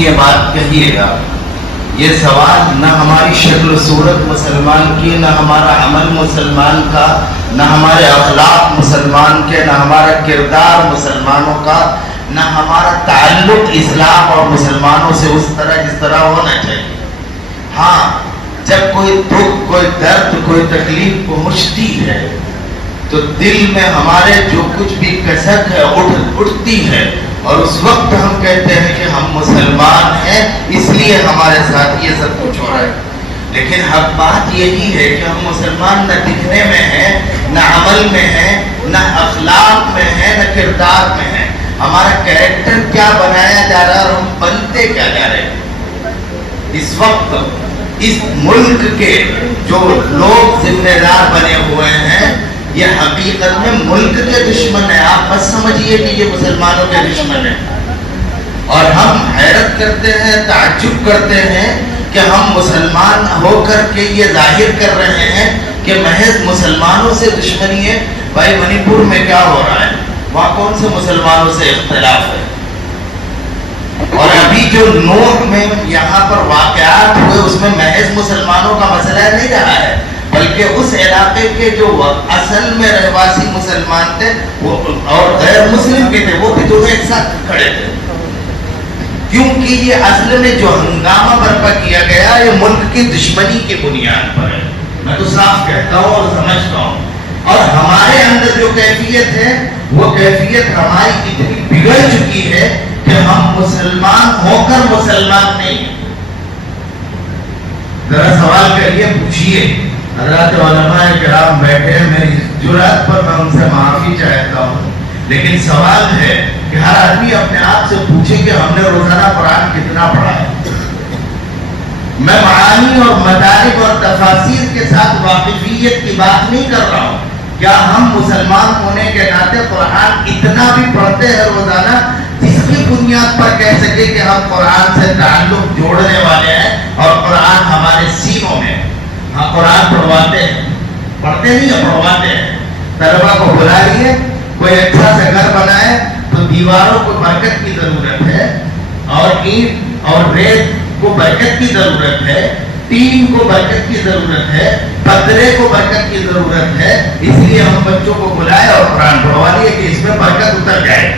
یہ بات کہیے گا، یہ سوال نہ ہماری شکل و صورت مسلمان کی، نہ ہمارا عمل مسلمان کا، نہ ہمارے اخلاق مسلمان کے، نہ ہمارا کردار مسلمانوں کا، نہ ہمارا تعلق اسلام اور مسلمانوں سے اس طرح جس طرح ہونا چاہیے۔ ہاں، جب کوئی دکھ، کوئی درد، کوئی تکلیف پہنچتی ہے تو دل میں ہمارے جو کچھ بھی کسک ہے اٹھتی ہے، اور اس وقت ہم کہتے ہیں کہ ہم مسلمان ہیں، اس لیے ہمارے ساتھ یہ سب کچھ ہو رہا ہے۔ لیکن اب بات یہی ہے کہ ہم مسلمان نہ دکھنے میں ہیں، نہ عمل میں ہیں، نہ اخلاق میں ہیں، نہ کردار میں ہیں۔ ہمارا کریکٹر کیا بنایا جا رہا ہے اور ہم بنتے کیا جا رہے ہیں۔ اس وقت اس ملک کے جو لوگ ذمہ دار بنے ہوئے ہیں، یہ حقیقت میں ملک کے دشمن ہیں۔ آپ بس سمجھیے کہ یہ مسلمانوں کے دشمن ہیں، اور ہم حیرت کرتے ہیں، تعجب کرتے ہیں کہ ہم مسلمان ہو کر کے یہ ظاہر کر رہے ہیں کہ محض مسلمانوں سے دشمنی ہے۔ بھائی منی پور میں کیا ہو رہا ہے؟ وہاں کون سے مسلمانوں سے اختلاف ہے؟ اور ابھی جو نوٹ میں یہاں پر واقعات ہوئے اس میں محض مسلمانوں کا مسئلہ نہیں رہا ہے، بلکہ اس علاقے کے جو اصل میں رہواسی مسلمان تھے وہ اور غیر مسلم بھی تھے، وہ بھی دونوں ایک ساتھ کھڑے تھے، کیونکہ یہ اصل میں جو ہنگامہ برپا کیا گیا یہ ملک کی دشمنی کی بنیاد پر ہے۔ میں تو صاف کہتا ہوں اور سمجھتا ہوں، اور ہمارے اندر جو کیفیت ہے وہ کیفیت ہماری اتنی بگڑ چکی ہے کہ ہم مسلمان ہو کر مسلمان نہیں۔ ذرا سوال کریے، پوچھیے، حضرات علماء کرام بیٹھے، میری جرات پر میں ان سے معافی چاہتا ہوں، لیکن سوال ہے کہ ہر آدمی اپنے آپ سے پوچھے کہ ہم نے روزانہ قرآن کتنا پڑھا ہے۔ میں معانی اور مطالب اور تفاسیر کے ساتھ واقفیت کی بات نہیں کر رہا ہوں۔ کیا ہم مسلمان ہونے کے ناطے قرآن اتنا بھی پڑھتے ہیں روزانہ جس کی بنیاد پر کہہ سکے کہ ہم قرآن سے تعلق جوڑنے والے ہیں اور قرآن ہمارے سینوں میں؟ ہاں، قرآن پڑھواتے ہیں، پڑھتے نہیں ہیں، پڑھواتے ہیں۔ طلبا کو بلا لیے، کوئی اچھا سا گھر بنائے تو دیواروں کو برکت کی ضرورت ہے، اور اینٹ اور ریت کو برکت کی ضرورت ہے، ٹین کو برکت کی ضرورت ہے، پتھرے کو برکت کی ضرورت ہے، اس لیے ہم بچوں کو بلائے اور قرآن پڑھوا لیے کہ اس میں برکت اتر جائے۔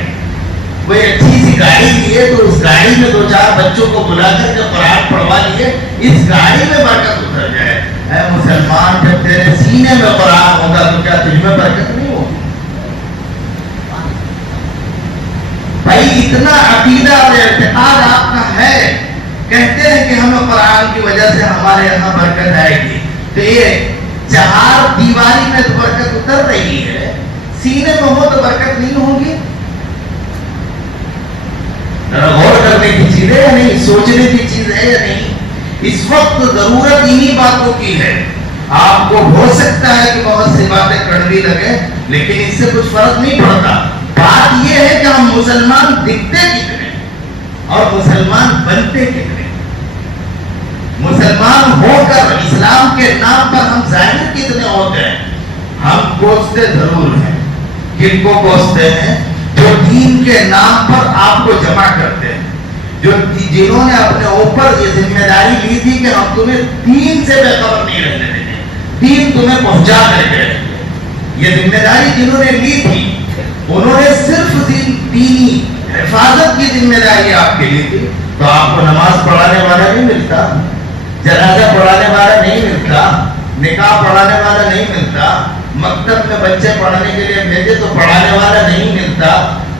کوئی اچھی سی گاڑی لیے تو اس گاڑی میں 2-4 بچوں کو بلا کر کے قرآن پڑھوا لیے، اس گاڑی میں برکت اتر جائے۔ اے مسلمان، جب تیرے سینے میں قرآن ہوگا تو کیا تجھ میں برکت نہیں ہوگی؟ بھائی اتنا عقیدہ اور اعتقاد آپ کا ہے، کہتے ہیں کہ ہمیں قرآن کی وجہ سے ہمارے یہاں برکت آئے گی، تو یہ 4 دیواری میں تو برکت اتر رہی ہے، سینے میں ہو تو برکت نہیں ہوگی؟ غور کرنے کی چیز ہے یا نہیں؟ سوچنے کی چیز ہے یا نہیں؟ اس وقت ضرورت انہی باتوں کی ہے۔ آپ کو ہو سکتا ہے کہ بہت سی باتیں کڑوی لگے، لیکن اس سے کچھ فرق نہیں پڑتا۔ بات یہ ہے کہ ہم مسلمان دکھتے کتنے اور مسلمان بنتے کتنے۔ مسلمان ہو کر اسلام کے نام پر ہم ظاہر کتنے ہوتے ہیں؟ ہم کوستے ضرور ہیں۔ کن کو کوستے ہیں؟ جو دین کے نام پر آپ کو جمع کرتے ہیں، جنہوں نے اپنے اوپر یہ ذمہ داری لی تھی کہ ہم تمہیں دین سے بے خبر نہیں رہنے دیں گے، دین تمہیں پہنچا کر کے رہیں گے۔ یہ ذمہ داری جنہوں نے لی تھی انہوں نے صرف دینی حفاظت کی ذمہ داری آپ کے لی تھی، تو آپ کو نماز پڑھانے والا نہیں ملتا، جنازہ پڑھانے والا نہیں ملتا، نکاح پڑھانے والا نہیں ملتا، مکتب میں بچے پڑھنے کے لیے بھیجے تو پڑھانے والا نہیں ملتا،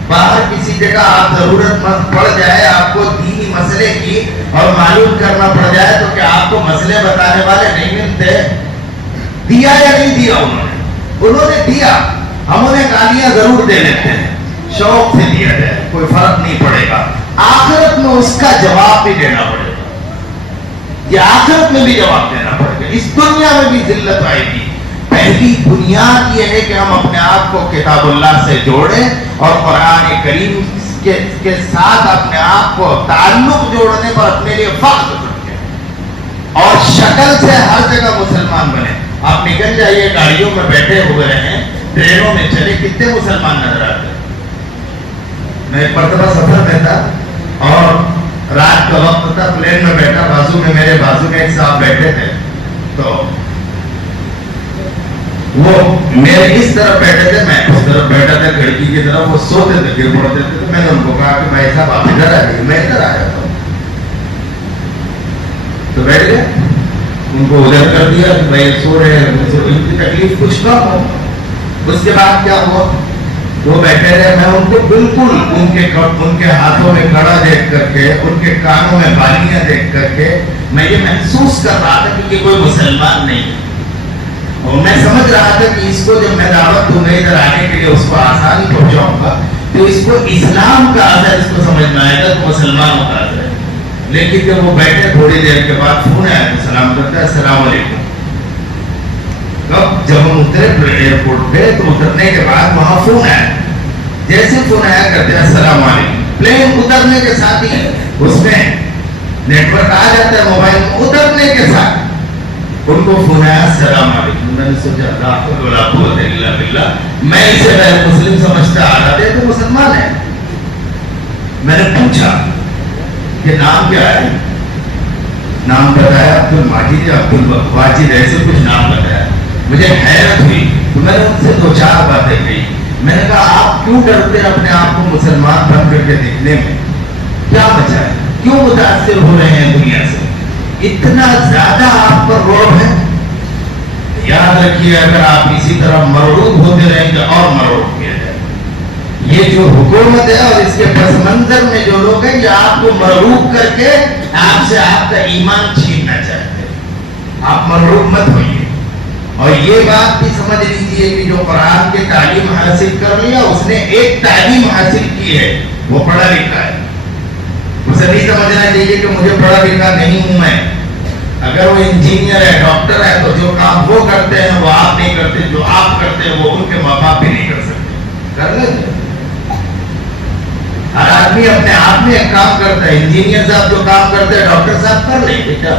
باہر کسی جگہ آپ ضرورت مند پڑ جائے، آپ کو دینی مسئلے کی اور معلوم کرنا پڑ جائے تو کیا آپ کو مسئلے بتانے والے نہیں ملتے؟ دیا یا نہیں دیا انہوں نے دیا، ہم انہیں گالیاں ضرور دے لیتے ہیں، شوق سے دیا جائے، کوئی فرق نہیں پڑے گا، آخرت میں اس کا جواب بھی دینا پڑے گا، یہ آخرت میں بھی جواب دینا پڑے گا، اس دنیا میں بھی ذلت آئے گی۔ پہلی بنیاد یہ ہے کہ ہم اپنے آپ کو کتاب اللہ سے جوڑیں اور قرآن کریم کے ساتھ اپنے آپ کو تعلق جوڑنے پر اپنے لیے فخر کریں اور شکل سے ہر جگہ مسلمان بنے۔ آپ نکل جائیے، گاڑیوں میں بیٹھے ہوئے ہیں، ٹرینوں میں چلے، کتنے مسلمان نظر آتے ہیں؟ میں ایک مرتبہ سفر میں تھا اور رات کا وقت تھا، پلین میں بیٹھا، بازو میں میرے بازو میں ایک صاحب بیٹھے تھے، تو وہ میرے اس طرف بیٹھے تھے، میں اس طرف بیٹھا تھا کھڑکی کی طرف، وہ سوتے تھے گر پڑتے تھے، تو میں نے ان کو کہا کہ بھائی صاحب آپ ادھر آ جائیے، میں ادھر آ جاتا ہوں، تو بیٹھ گئے، ان کو ادھر کر دیا کہ بھائی سو رہے ہیں، ان کی تکلیف کچھ کم ہو۔ اس کے بعد کیا ہوا، وہ بیٹھے رہے، میں ان کو بالکل ان کے ہاتھوں میں کڑا دیکھ کر کے، ان کے کانوں میں بالیاں دیکھ کر کے میں یہ محسوس کر رہا تھا کہ یہ کوئی مسلمان نہیں ہے، اور میں سمجھ رہا تھا کہ اس کو جب میں دعوت دوں گا ادھر آنے کے لیے، اس کو آسانی پہنچاؤں گا، تو اس کو اسلام کا اثر اس کو سمجھ میں آئے گا، تو مسلمانوں کا اثر ہے۔ لیکن جب وہ بیٹھے تھوڑی دیر کے بعد فون آیا تو سلام کرتا ہے، السلام علیکم۔ جب ہم اترے ایئرپورٹ پہ، تو اترنے کے بعد وہاں فون آیا، جیسے فون آیا کرتے ہیں السلام علیکم، پلین اترنے کے ساتھ ہی اس میں نیٹ ورک آ جاتا ہے موبائل میں، اترنے کے ساتھ ان کو فون آیا السلام علیکم۔ میں نے سوچا لا حول ولا قوت الا باللہ، میں اسے غیر مسلم سمجھتا آ رہا تھا، تو مسلمان ہے۔ میں نے پوچھا کہ نام کیا ہے، نام بتایا عبد الماجد یا عبد الواجد، ایسے کچھ نام بتایا، مجھے حیرت ہوئی، تو میں نے ان سے دو چار باتیں کہی۔ میں نے کہا آپ کیوں ڈرتے ہیں اپنے آپ کو مسلمان بن کر کے دیکھنے میں، کیا وجہ ہے، کیوں متاثر ہو رہے ہیں دنیا سے، اتنا زیادہ آپ پر رعب ہے؟ یاد رکھیے اگر آپ اسی طرح مرعوب ہوتے رہیں گے اور مرعوب کیا جائے، یہ جو حکومت ہے اور اس کے پس منظر میں جو لوگ ہیں یہ آپ کو مرعوب کر کے آپ سے آپ کا ایمان چھیننا چاہتے ہیں، آپ مرعوب مت ہوئیے۔ اور یہ بات بھی سمجھ لیجیے کہ جو قرآن کی تعلیم حاصل کر لیا، اس نے ایک تعلیم حاصل کی ہے، وہ پڑھا لکھا ہے، اسے نہیں سمجھنا چاہیے کہ مجھے پڑھا لکھا نہیں ہوں میں، اگر وہ انجینئر ہے، ڈاکٹر ہے، تو جو کام وہ کرتے ہیں وہ آپ نہیں کرتے، جو آپ کرتے ہیں وہ ان کے ماں باپ بھی نہیں کر سکتے، کر لیں گے؟ ہر آدمی اپنے آپ میں ایک کام کرتا ہے، انجینئر صاحب جو کام کرتے ہیں ڈاکٹر صاحب کر لیں گے کیا؟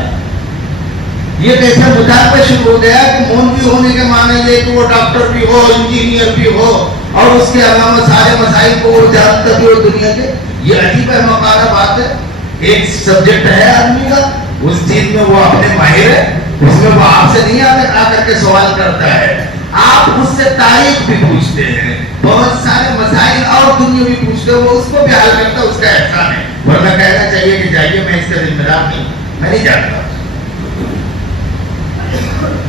یہ کیسے مطالبہ شروع ہو گیا کہ مولوی ہونے کے معنی یہ کہ وہ ڈاکٹر بھی ہو، انجینئر بھی ہو، اور اس کے علاوہ سارے مسائل کو وہ جانتا بھی ہو دنیا کے، یہ عجیب ہے مقالہ بات ہے۔ ایک سبجیکٹ ہے آدمی کا، اس چیز میں وہ اپنے ماہر ہے، اس میں وہ آپ سے نہیں آ کر کے سوال کرتا ہے، آپ اس سے تاریخ بھی پوچھتے ہیں، بہت سارے مسائل اور دنیا بھی پوچھتے ہیں، وہ اس کو بھی حل کرتا ہے، اس کا احسان ہے، ورنہ کہنا چاہیے کہ جائیے میں اس کا ذمہ دار نہیں، میں نہیں جانتا۔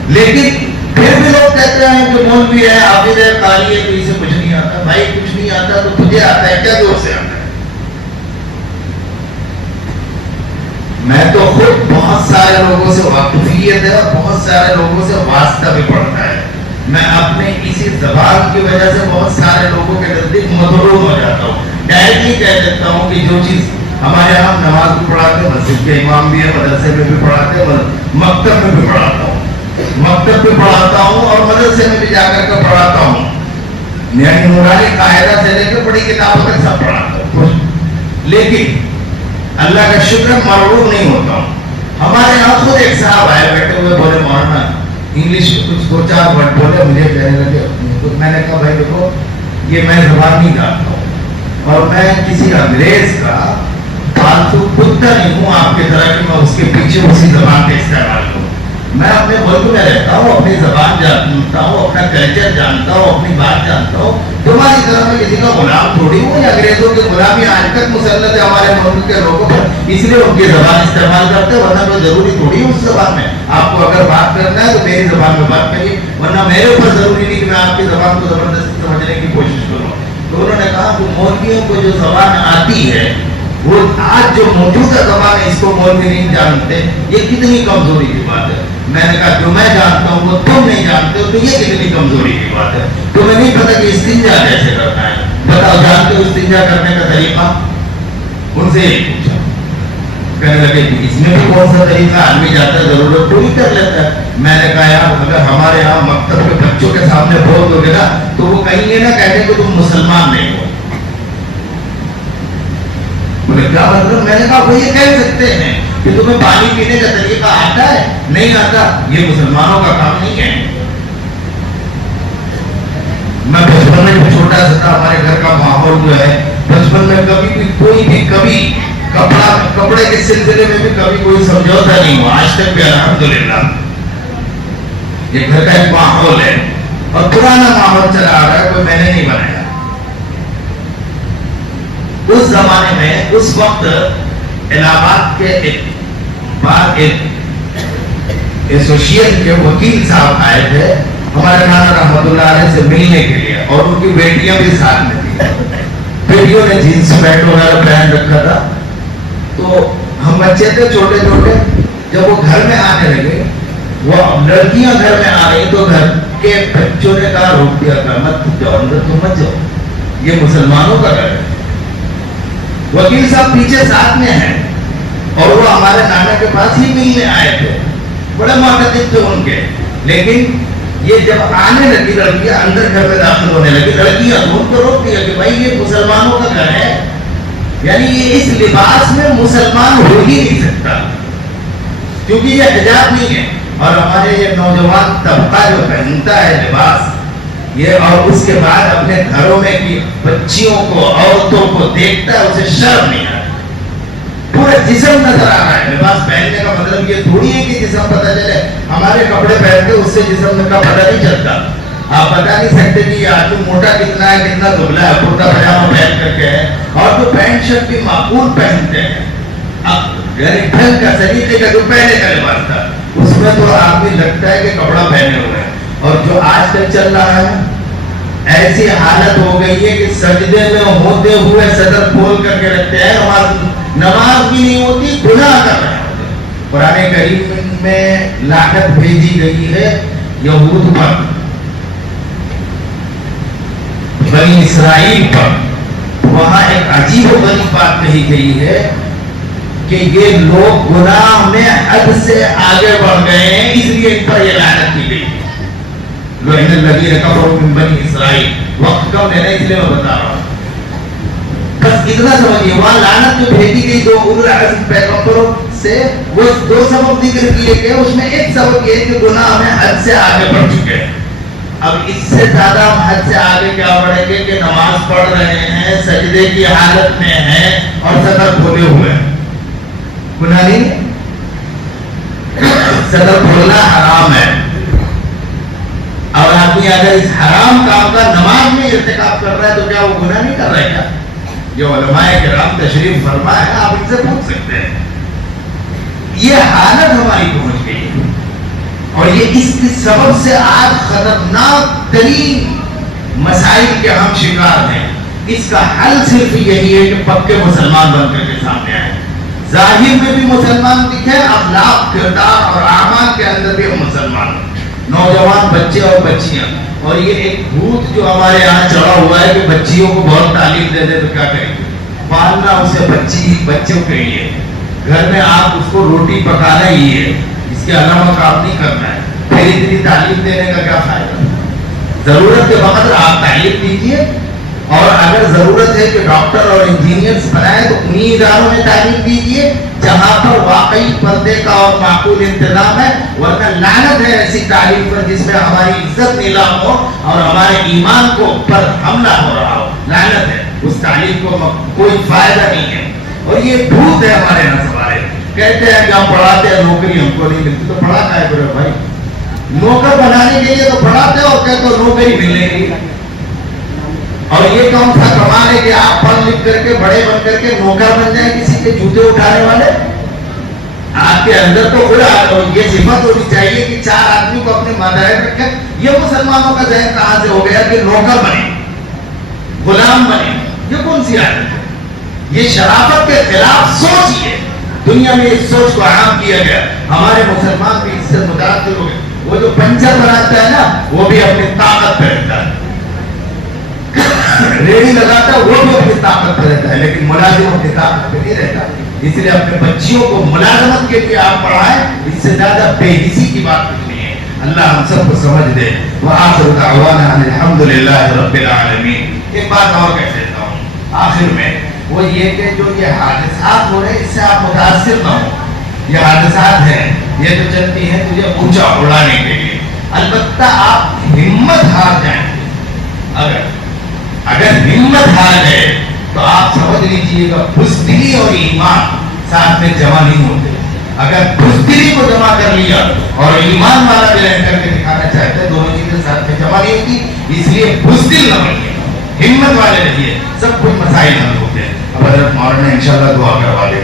لیکن پھر بھی لوگ کہتے ہیں کہ مولوی ہے، حافظ ہے، قاری ہے، تو اسے کچھ نہیں آتا۔ بھائی کچھ نہیں آتا تو تجھے آتا ہے کیا، دور سے آتا ہے؟ میں تو خود بہت سارے لوگوں سے واقفیت ہے اور بہت سارے لوگوں سے واسطہ بھی پڑتا ہے، میں اپنے اسی زبان کی وجہ سے بہت سارے لوگوں کے نزدیک مغرور ہو جاتا ہوں، ڈائریکٹلی کہہ دیتا ہوں کہ جو چیز ہمارے یہاں نماز بھی پڑھاتے، مسجد کے امام بھی ہے، مدرسے میں بھی پڑھاتے، مکتب میں بھی پڑھاتا ہوں، مکتب بھی پڑھاتا ہوں اور مدرسے میں بھی جا کر کے پڑھاتا ہوں، یعنی نورانی قاعدہ سے لے کے بڑی کتابوں تک سب پڑھاتا ہوں، لیکن اللہ کا شکر مرعوب نہیں ہوتا ہوں۔ ہمارے یہاں خود ایک صاحب آئے بیٹھے ہوئے، بولے مولانا انگلش کچھ دو چار ورڈ بولے، مجھے کہنے لگے، میں نے کہا بھائی دیکھو یہ میں زبان نہیں جانتا ہوں اور میں کسی انگریز کا پالتو کتا نہیں ہوں آپ کی طرح کہ میں اس کے پیچھے اسی زبان کا استعمال کروں، میں اپنے ملک میں رہتا ہوں، اپنی زبان جانتا ہوں، اپنا کلچر جانتا ہوں، اپنی بات جانتا ہوں، تمہاری طرح میں کسی کا غلام تھوڑی ہوں، یا انگریزوں کی غلامی آج تک مسلط ہے ہمارے ملک کے لوگوں پر، اس لیے ان کی زبان استعمال کرتے ہیں، ورنہ کوئی ضروری تھوڑی ہے اس زبان میں، آپ کو اگر بات کرنا ہے تو میری زبان میں بات کریے، ورنہ میرے اوپر ضروری نہیں کہ میں آپ کی زبان کو زبردستی سمجھنے کی کوشش کروں۔ تو انہوں نے کہا کہ مولویوں کو جو زبان آتی ہے، وہ آج جو موجودہ زبان ہے اس کو مولوی نہیں جانتے، یہ کتنی کمزوری کی بات ہے۔ میں نے کہا جو میں جانتا ہوں وہ تم نہیں جانتے ہو، تو یہ کتنی کمزوری کی بات ہے۔ تمہیں نہیں پتا کہ استنجا کیسے کرنا ہے، بتاؤ جانتے ہو استنجا کرنے کا طریقہ؟ ان سے یہی پوچھا، کہنے لگے کہ اس میں بھی کون سا طریقہ، آدمی جاتا ہے ضرورت پوری کر لیتا ہے۔ میں نے کہا یار اگر ہمارے یہاں مکتب کے بچوں کے سامنے بول دو گے نا تو وہ کہیں یہ نہ کہتے کہ تم مسلمان نہیں ہو۔ بولے کیا مطلب؟ میں نے کہا وہ یہ کہہ سکتے ہیں کہ تمہیں پانی پینے کا طریقہ آتا ہے، نہیں آتا، یہ مسلمانوں کا کام نہیں ہے۔ میں بچپن میں چھوٹا سا تھا، ہمارے گھر کا ماحول جو ہے بچپن میں کبھی بھی کوئی بھی کبھی کپڑے کے سلسلے میں بھی کبھی کوئی سمجھوتا نہیں ہوا آج تک بھی الحمدللہ. یہ گھر کا ایک ماحول ہے اور پرانا ماحول چلا آ رہا ہے, کوئی میں نے نہیں بنایا. اس زمانے میں اس وقت الہ آباد کے بار ایسوسیشن کے وکیل صاحب آئے تھے ہمارے نانا رحمت اللہ علیہ سے ملنے کے لیے, اور ان کی بیٹیاں بھی ساتھ میں تھی. بیٹیوں نے جینس پینٹ وغیرہ پہن رکھا تھا. تو ہم بچے تھے چھوٹے چھوٹے, جب وہ گھر میں آنے لگے, وہ لڑکیاں گھر میں آ رہی تو گھر کے بچوں نے کہا روک دیا کر, مت جاؤ اندر, تم مت جاؤ, یہ مسلمانوں کا گھر ہے. وکیل صاحب پیچھے ساتھ میں ہیں اور وہ ہمارے نانا کے پاس ہی ملنے آئے تھے, بڑے معتقد تھے ان کے. لیکن یہ جب آنے لگی لڑکیاں اندر گھر میں داخل ہونے لگی, لڑکیاں ان کو روک دیا کہ بھائی یہ مسلمانوں کا گھر ہے, یعنی یہ اس لباس میں مسلمان ہو ہی نہیں سکتا کیونکہ یہ حجاب نہیں ہے. اور ہمارے یہ نوجوان طبقہ جو پہنتا ہے لباس یہ, اور اس کے بعد اپنے گھروں میں کی بچیوں کو عورتوں کو دیکھتا ہے, اسے شرم نہیں آتا, پورا جسم نظر آ رہا ہے. لباس پہننے کا مطلب یہ تھوڑی ہے کہ جسم پتہ چلے, ہمارے کپڑے پہنتے اس سے جسم کا پتہ نہیں چلتا. آپ بتا نہیں سکتے کہ یہ آدمی موٹا کتنا ہے کتنا دبلا ہے, کرتا پاجامہ پہن کر کے ہے. اور جو پینٹ شرٹ بھی معقول پہنتے ہیں, اب یعنی ڈھنگ کا سلیقے کا جو پہنے کا لباس تھا اس میں تو آدمی لگتا ہے کہ کپڑا پہنے ہوئے ہیں. اور جو آج تک چل رہا ہے ایسی حالت ہو گئی ہے کہ سجدے میں ہوتے ہوئے صدر کھول کر کے رکھتے ہیں, نماز بھی نہیں ہوتی, گناہ کر رہے ہوتے. قرآن کریم میں لعنت بھیجی گئی ہے یہود پر, بنی اسرائیل پر. وہاں ایک عجیب و غریب بات کہی گئی ہے کہ یہ لوگ گناہ میں حد سے آگے بڑھ گئے ہیں, اس لیے ان پر یہ لعنت کی گئی. لَعِنَ الَّذِينَ كَفَرُوا مِن بَنِي إِسْرَائِيلَ. وقت کم ہے نا اس لیے میں بتا رہا ہوں, بس اتنا سمجھیے. وہاں لعنت جو بھیجی گئی دو اولو العزم پیغمبروں سے, وہ دو سبب ذکر کیے گئے. اس میں ایک سبب یہ کہ گناہ میں حد سے آگے بڑھ چکے ہیں. اب اس سے زیادہ ہم حد سے آگے کیا بڑھیں گے کہ نماز پڑھ رہے ہیں, سجدے کی حالت میں ہیں اور صدر کھولے ہوئے ہیں. گناہ نہیں, صدر کھولنا حرام ہے. اور آدمی اگر اس حرام کام کا نماز میں ارتکاب کر رہا ہے تو کیا وہ گناہ نہیں کر رہا ہے کیا؟ جو علماء کرام تشریف فرما ہے آپ ان سے پوچھ سکتے ہیں. یہ حالت ہماری پہنچ گئی ہے اور یہ اس کے سبب سے آج خطرناک ترین مسائل کے ہم شکار ہیں. اس کا حل صرف یہی ہے کہ پکے مسلمان بن کر کے سامنے آئے, ظاہر میں بھی مسلمان دکھے, اخلاق کردار اور اعمال کے اندر بھی ہم مسلمان, نوجوان بچے اور بچیاں. اور یہ ایک بھوت جو ہمارے یہاں چڑھا ہوا ہے کہ بچیوں کو بہت تعلیم دے دے تو کیا کریں گے, پالنا اسے بچوں کے لیے, گھر میں آپ اس کو روٹی پکانا ہی ہے, اس کے علاوہ کام نہیں کرنا ہے. پھر اتنی تعلیم دینے کا کیا فائدہ؟ ضرورت کے وقت آپ تعلیم دیجیے, اور اگر ضرورت ہے کہ ڈاکٹر اور انجینئرز بنائے تو انہی اداروں میں تعلیم دیجیے جہاں پر واقعی پردے کا اور معقول انتظام ہے. ورنہ لعنت ہے ایسی تعلیم پر جس میں ہماری عزت نیلام ہو اور ہمارے ایمان کو پر حملہ ہو رہا ہو. لعنت ہے, اس تعلیم کو کوئی فائدہ نہیں ہے. اور یہ بھوت ہے ہمارے نسل والے, کہتے ہیں کہ ہم پڑھاتے ہیں نوکری ہم کو نہیں ملتی, تو پڑھا کا ہے برے بھائی, نوکر بنانے کے لیے تو پڑھاتے ہو, اور کہتے ہو نوکری ملنے کے لیے. اور یہ کون سا کمال ہے کہ آپ پڑھ لکھ کر کے بڑے بن کر کے نوکر بن جائیں کسی کے جوتے اٹھانے والے؟ آپ کے اندر تو یہ صفت ہونی چاہیے کہ چار آدمی کو اپنے ماتحت رکھیں. یہ مسلمانوں کا ذہن کہاں سے ہو گیا کہ نوکر بنے, غلام بنے؟ یہ کون سی عادت ہے؟ یہ شرافت کے خلاف سوچ ہے. دنیا میں اس سوچ کو عام کیا گیا. ہمارے مسلمان بھی اس سے متاثر ہو گئے. وہ جو پنچر بناتا ہے نا وہ بھی اپنی طاقت پہ رہتا ہے, ریڑھی لگاتا ہے وہ بھی اپنی طاقت پہ رہتا ہے, لیکن ملازم اپنی طاقت پہ نہیں رہتا. اس لیے اپنے بچیوں کو ملازمت کے لیے آپ پڑھائیں, اس سے زیادہ بے حسی کی بات کچھ نہیں ہے. اللہ ہم سب کو سمجھ دے. وآخر دعوانا ان الحمدللہ رب العالمین. ایک بات اور کہہ دیتا ہوں آخر میں, وہ یہ کہ جو یہ حادثات ہو رہے ہیں اس سے آپ متاثر نہ ہو. یہ حادثات ہیں, یہ تو چلتی ہیں تجھے اونچا اڑانے کے لیے. البتہ آپ ہمت ہار جائیں, اگر ہمت ہار گئے تو آپ سمجھ سمجھ لیجیے گا بزدلی اور ایمان ساتھ میں جمع نہیں ہوتے. اگر بزدلی کو جمع کر لیا اور ایمان والا بھی رہ کر کے دکھانا چاہتے ہیں دونوں چیزیں ساتھ میں جمع نہیں ہوتی. اس لیے بزدل نہ بنیے, ہمت والے رہیے, سب کچھ مسائل حل ہوتے ہیں. اب حضرت مولانا انشاءاللہ دعا کروا دیں.